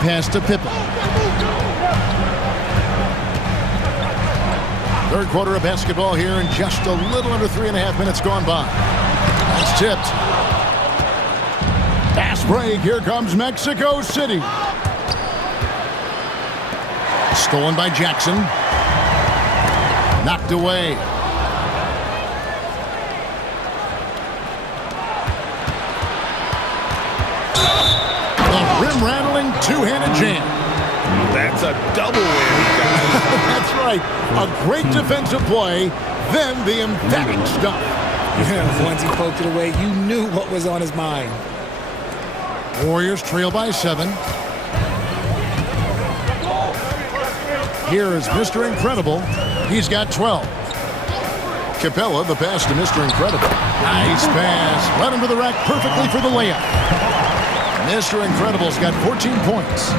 Pass to Pippen. Third quarter of basketball here, and just a little under 3.5 minutes gone by. That's tipped. Fast break. Here comes Mexico City. Stolen by Jackson. Knocked away. The rim-rattling two-handed jam. That's a double win, guys. That's right. A great defensive play, then the emphatic stuff. Yeah, once he poked it away, you knew what was on his mind. Warriors trail by 7. Here is Mr. Incredible. He's got 12. Capella, the pass to Mr. Incredible. Nice pass. Led him to the rack perfectly for the layup. Mr. Incredible's got 14 points.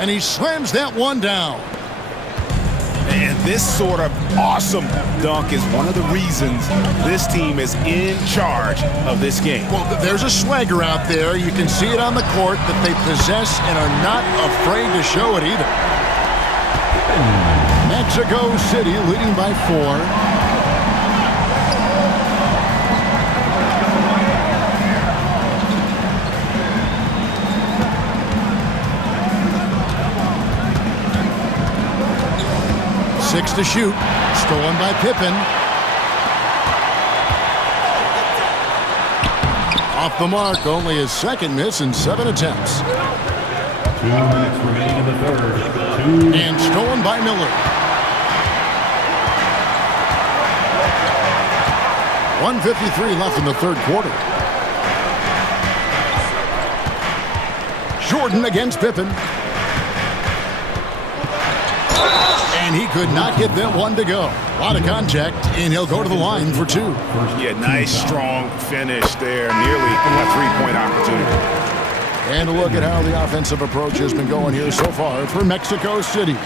And he slams that one down. And this sort of awesome dunk is one of the reasons this team is in charge of this game. Well, there's a swagger out there. You can see it on the court that they possess and are not afraid to show it either. Mexico City leading by 4. Six to shoot. Stolen by Pippen. Off the mark. Only his second miss in 7 attempts. 2 minutes remaining in the third. And stolen by Miller. 1:53 left in the third quarter. Jordan against Pippen. And he could not get that one to go. A lot of contact, and he'll go to the line for 2. Yeah, nice, strong finish there. Nearly a three-point opportunity. And a look at how the offensive approach has been going here so far for Mexico City.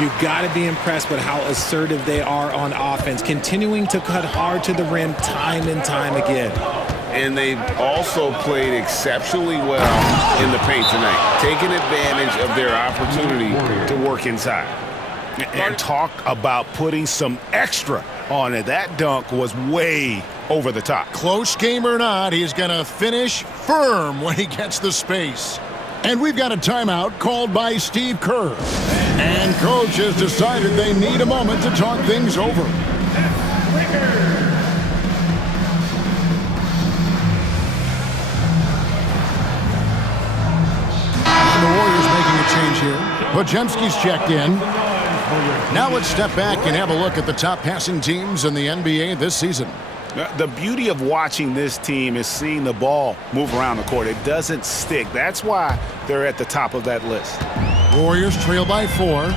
You got to be impressed with how assertive they are on offense, continuing to cut hard to the rim time and time again. And they've also played exceptionally well in the paint tonight, taking advantage of their opportunity to work inside. And talk about putting some extra on it. That dunk was way over the top. Close game or not, he's going to finish firm when he gets the space. And we've got a timeout called by Steve Kerr. And coach has decided they need a moment to talk things over. And the Warriors making a change here. Podziemski's checked in. Now let's step back and have a look at the top passing teams in the NBA this season. The beauty of watching this team is seeing the ball move around the court. It doesn't stick. That's why they're at the top of that list. Warriors trail by 4.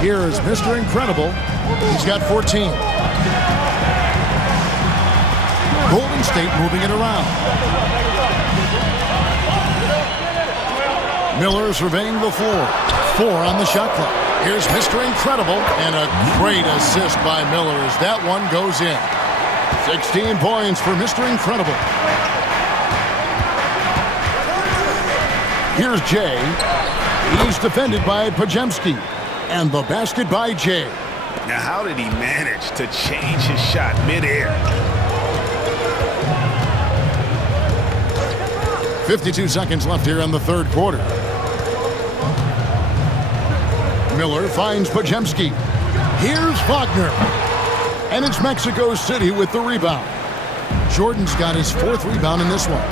Here is Mr. Incredible. He's got 14. Golden State moving it around. Miller surveying the floor. 4 on the shot clock. Here's Mr. Incredible, and a great assist by Miller as that one goes in. 16 points for Mr. Incredible. Here's Jay. He's defended by Podziemski. And the basket by Jay. Now, how did he manage to change his shot midair? 52 seconds left here in the third quarter. Miller finds Podziemski. Here's Wagner. And it's Mexico City with the rebound. Jordan's got his 4th rebound in this one.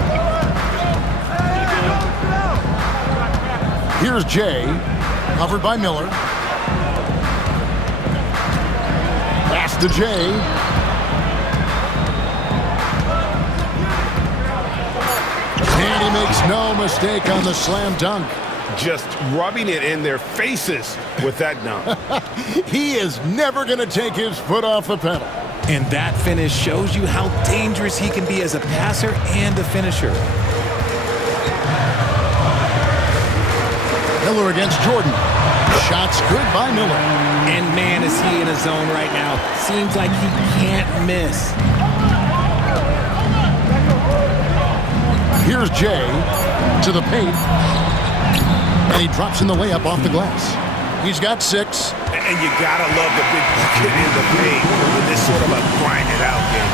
Here's Jay. Covered by Miller. Pass to Jay. And he makes no mistake on the slam dunk. Just rubbing it in their faces with that dunk. He is never going to take his foot off the pedal. And that finish shows you how dangerous he can be as a passer and a finisher. Miller against Jordan. Shots good by Miller. And man, is he in a zone right now. Seems like he can't miss. Here's Jay to the paint. And he drops in the layup off the glass. He's got 6. And you gotta love the big bucket in the paint with this sort of a grinded out game.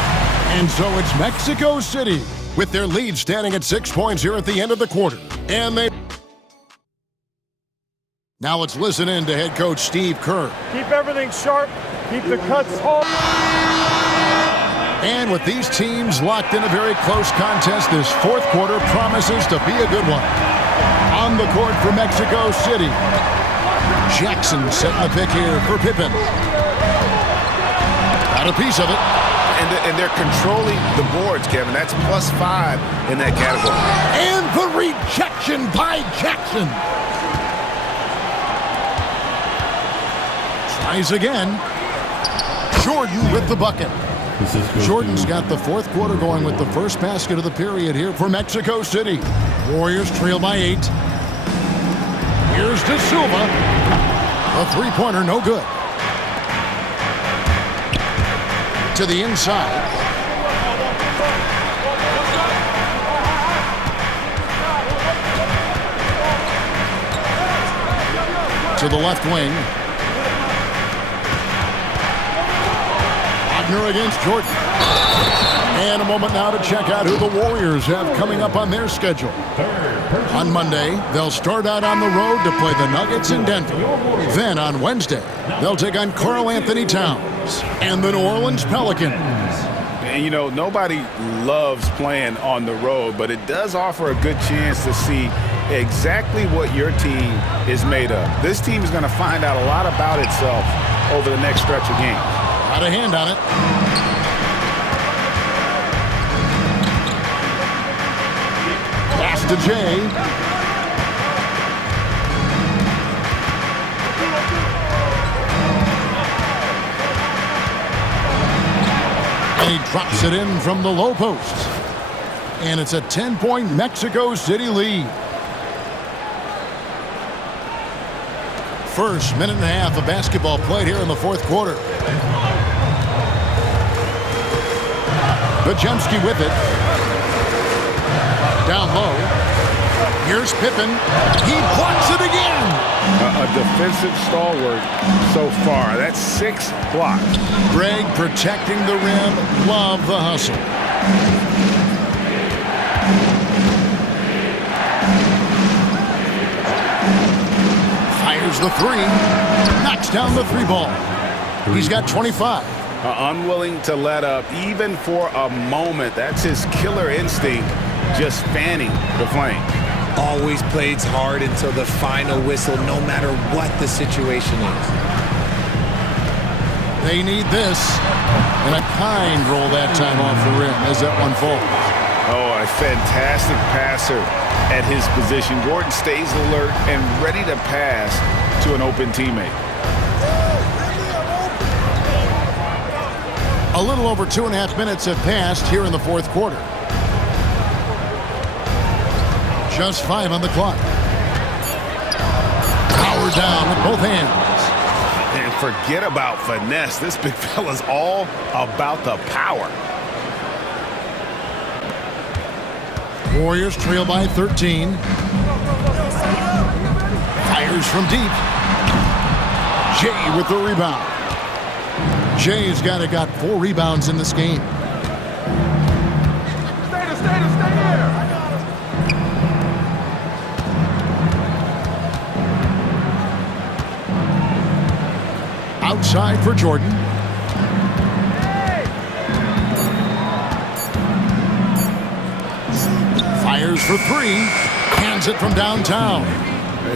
And so it's Mexico City with their lead standing at 6 points here at the end of the quarter. And they... Now let's listen in to head coach Steve Kerr. Keep everything sharp. Keep the cuts hard. And with these teams locked in a very close contest, this fourth quarter promises to be a good one. On the court for Mexico City, Jackson setting the pick here for Pippen. Got a piece of it. And they're controlling the boards, Kevin. That's +5 in that category. And the rejection by Jackson. Tries again. Jordan with the bucket. Jordan's got the fourth quarter going with the first basket of the period here for Mexico City. Warriors trail by 8. Here's De Silva. A three-pointer, no good. To the inside. To the left wing. Wagner against Jordan. And a moment now to check out who the Warriors have coming up on their schedule. On Monday, they'll start out on the road to play the Nuggets in Denver. Then on Wednesday, they'll take on Karl Anthony Towns and the New Orleans Pelicans. And, you know, nobody loves playing on the road, but it does offer a good chance to see exactly what your team is made of. This team is going to find out a lot about itself over the next stretch of games. Got a hand on it. Pass to Jay. And he drops it in from the low post. And it's a 10-point Mexico City lead. First minute and a half of basketball played here in the fourth quarter. Bajemski with it. Down low. Here's Pippen. He blocks it again. A defensive stalwart so far. That's 6 blocks. Greg protecting the rim. Love the hustle. Fires the 3. Knocks down the 3 ball. He's got 25. Unwilling to let up even for a moment. That's his killer instinct, just fanning the flame. Always plays hard until the final whistle, no matter what the situation is. They need this. And a kind roll that time off the rim as that one falls. Oh, a fantastic passer at his position. Gordon stays alert and ready to pass to an open teammate. A little over 2.5 minutes have passed here in the fourth quarter. Just 5 on the clock. Power down with both hands. And forget about finesse. This big fella's all about the power. Warriors trail by 13. Fires from deep. Jay with the rebound. Jay's got 4 rebounds in this game. Stay there. Outside for Jordan. Fires for 3. Hands it from downtown.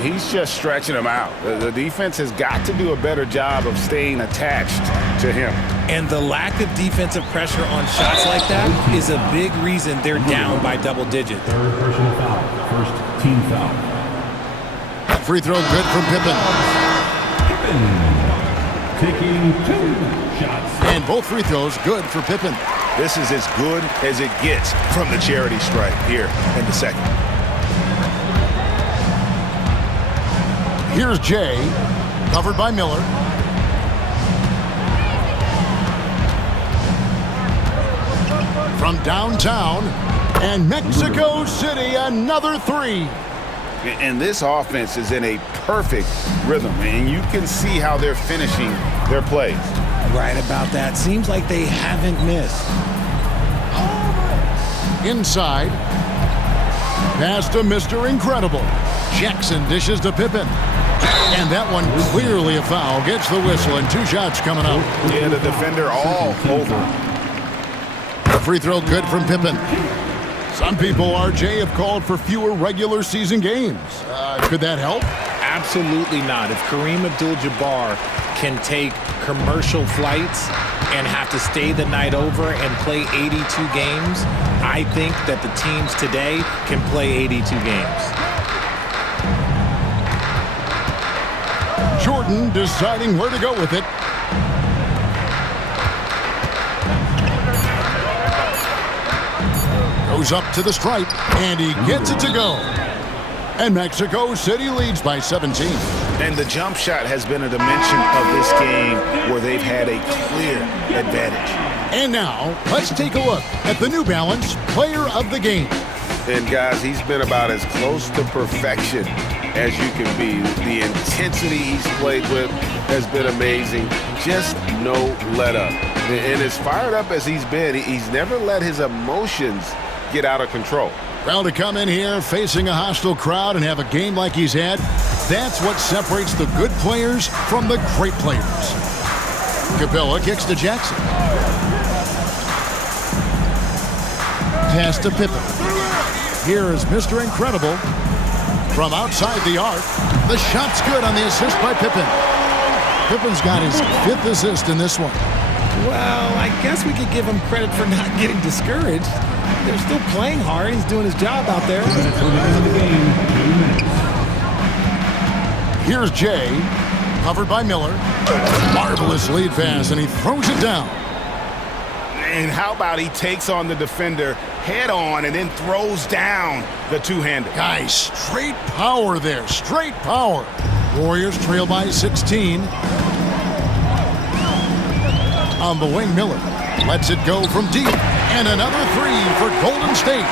He's just stretching him out. The defense has got to do a better job of staying attached to him. And the lack of defensive pressure on shots like that is a big reason they're down by double digits. Third personal foul. First team foul. Free throw good from Pippen. Taking 2 shots. And both free throws good for Pippen. This is as good as it gets from the charity stripe here in the second. Here's Jay, covered by Miller. From downtown, and Mexico City, another three. And this offense is in a perfect rhythm, and you can see how they're finishing their plays. Right about that. Seems like they haven't missed. Inside. Pass to Mr. Incredible. Jackson dishes to Pippen. And that one clearly a foul. Gets the whistle, and 2 shots coming up. Yeah, the defender all over. A free throw good from Pippen. Some people, RJ, have called for fewer regular season games. Could that help? Absolutely not. If Kareem Abdul-Jabbar can take commercial flights and have to stay the night over and play 82 games, I think that the teams today can play 82 games. Jordan deciding where to go with it. Goes up to the stripe, and he gets it to go. And Mexico City leads by 17. And the jump shot has been a dimension of this game where they've had a clear advantage. And now, let's take a look at the New Balance Player of the Game. And guys, he's been about as close to perfection as you can be. The intensity he's played with has been amazing. Just no let up. And as fired up as he's been, he's never let his emotions get out of control. Well, to come in here facing a hostile crowd and have a game like he's had, that's what separates the good players from the great players. Capella kicks to Jackson. Pass to Pippen. Here is Mr. Incredible. From outside the arc, the shot's good on the assist by Pippen. Pippen's got his 5th assist in this one. Well, I guess we could give him credit for not getting discouraged. They're still playing hard. He's doing his job out there. Here's Jay, covered by Miller. Marvelous lead pass, and he throws it down. And how about he takes on the defender head on and then throws down the two-hander. Guys, straight power there, straight power. Warriors trail by 16. On the wing, Miller lets it go from deep. And another three for Golden State.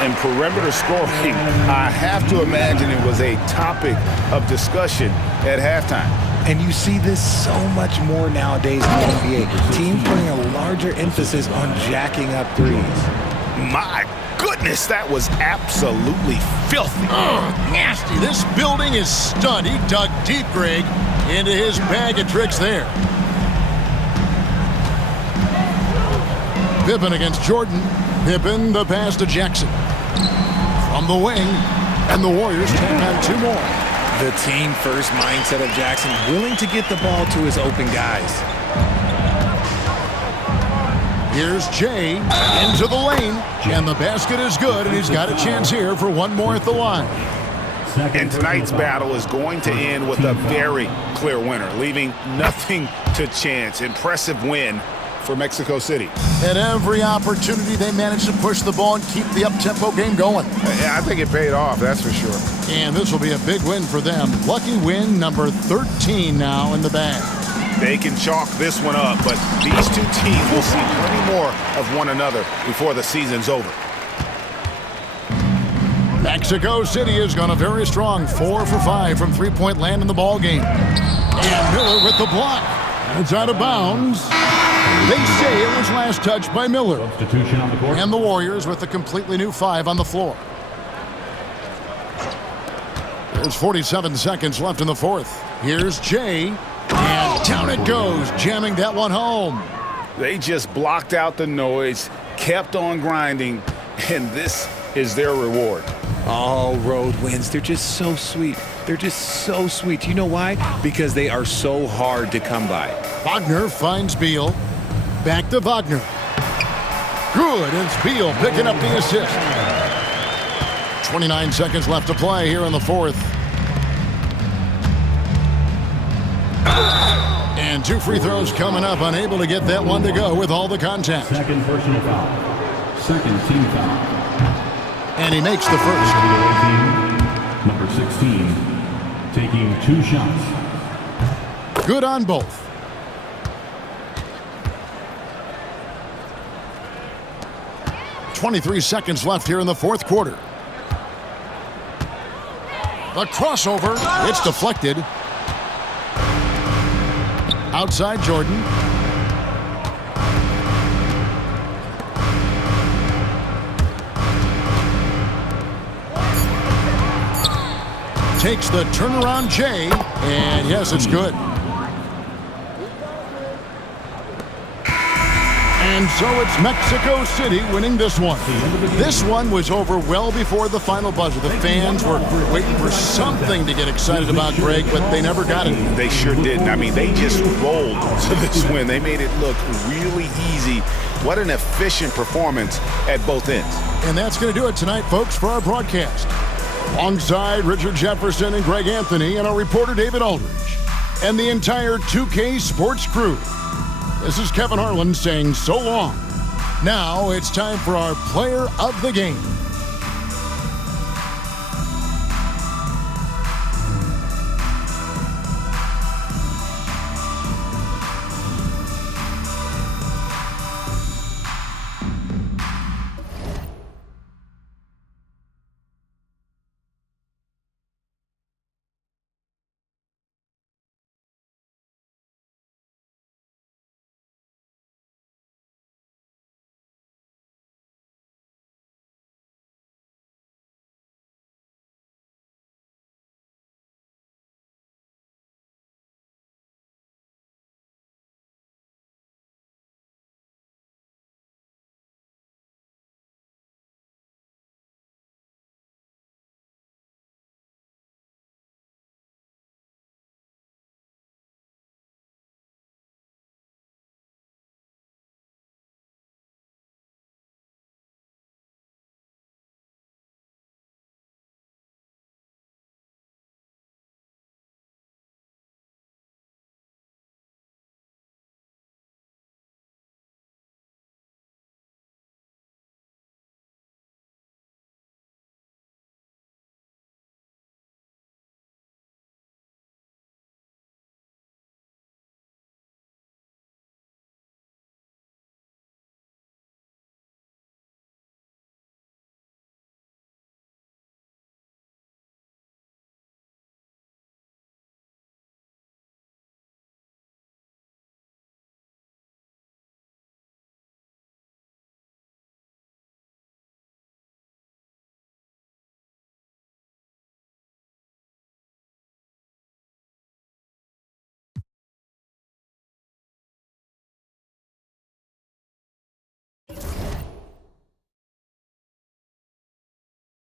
And perimeter scoring, I have to imagine it was a topic of discussion at halftime. And you see this so much more nowadays in the NBA. Teams putting a larger emphasis on jacking up threes. My goodness, that was absolutely filthy. Nasty. This building is stunned. He dug deep, Greg, into his bag of tricks there. Pippen against Jordan. Pippen, the pass to Jackson. From the wing, and the Warriors take on 2 more. The team-first mindset of Jackson, willing to get the ball to his open guys. Here's Jay into the lane, and the basket is good, and he's got a chance here for 1 more at the line. And tonight's battle is going to end with a very clear winner, leaving nothing to chance. Impressive win for Mexico City. At every opportunity, they managed to push the ball and keep the up-tempo game going. I think it paid off, that's for sure. And this will be a big win for them. Lucky win number 13 now in the bag. They can chalk this one up, but these 2 teams will see plenty more of one another before the season's over. Mexico City has gone a very strong 4 for 5 from three-point land in the ball game. And Miller with the block. It's out of bounds. They say it was last touched by Miller. Substitution on the court. And the Warriors with a completely new 5 on the floor. There's 47 seconds left in the 4th. Here's Jay. And down it goes, jamming that one home. They just blocked out the noise, kept on grinding, and this is their reward. All road wins. They're just so sweet. They're just so sweet. You know why? Because they are so hard to come by. Wagner finds Beal. Back to Wagner. Good, and Beal picking up the assist. 29 seconds left to play here in the 4th. And 2 free throws coming up, unable to get that one to go with all the contact. Second personal foul. Second team foul. And he makes the first. Number 16, taking 2 shots. Good on both. .23 seconds left here in the fourth quarter. The crossover. It's deflected. Outside Jordan. Takes the turnaround Jay, and yes, it's good. And so it's Mexico City winning this one. This one was over well before the final buzzer. The fans were waiting for something to get excited about, Greg, but they never got it. They sure didn't. I mean, they just rolled to this win. They made it look really easy. What an efficient performance at both ends. And that's going to do it tonight, folks, for our broadcast. Alongside Richard Jefferson and Greg Anthony and our reporter David Aldridge and the entire 2K Sports crew. This is Kevin Harlan saying so long. Now it's time for our player of the game.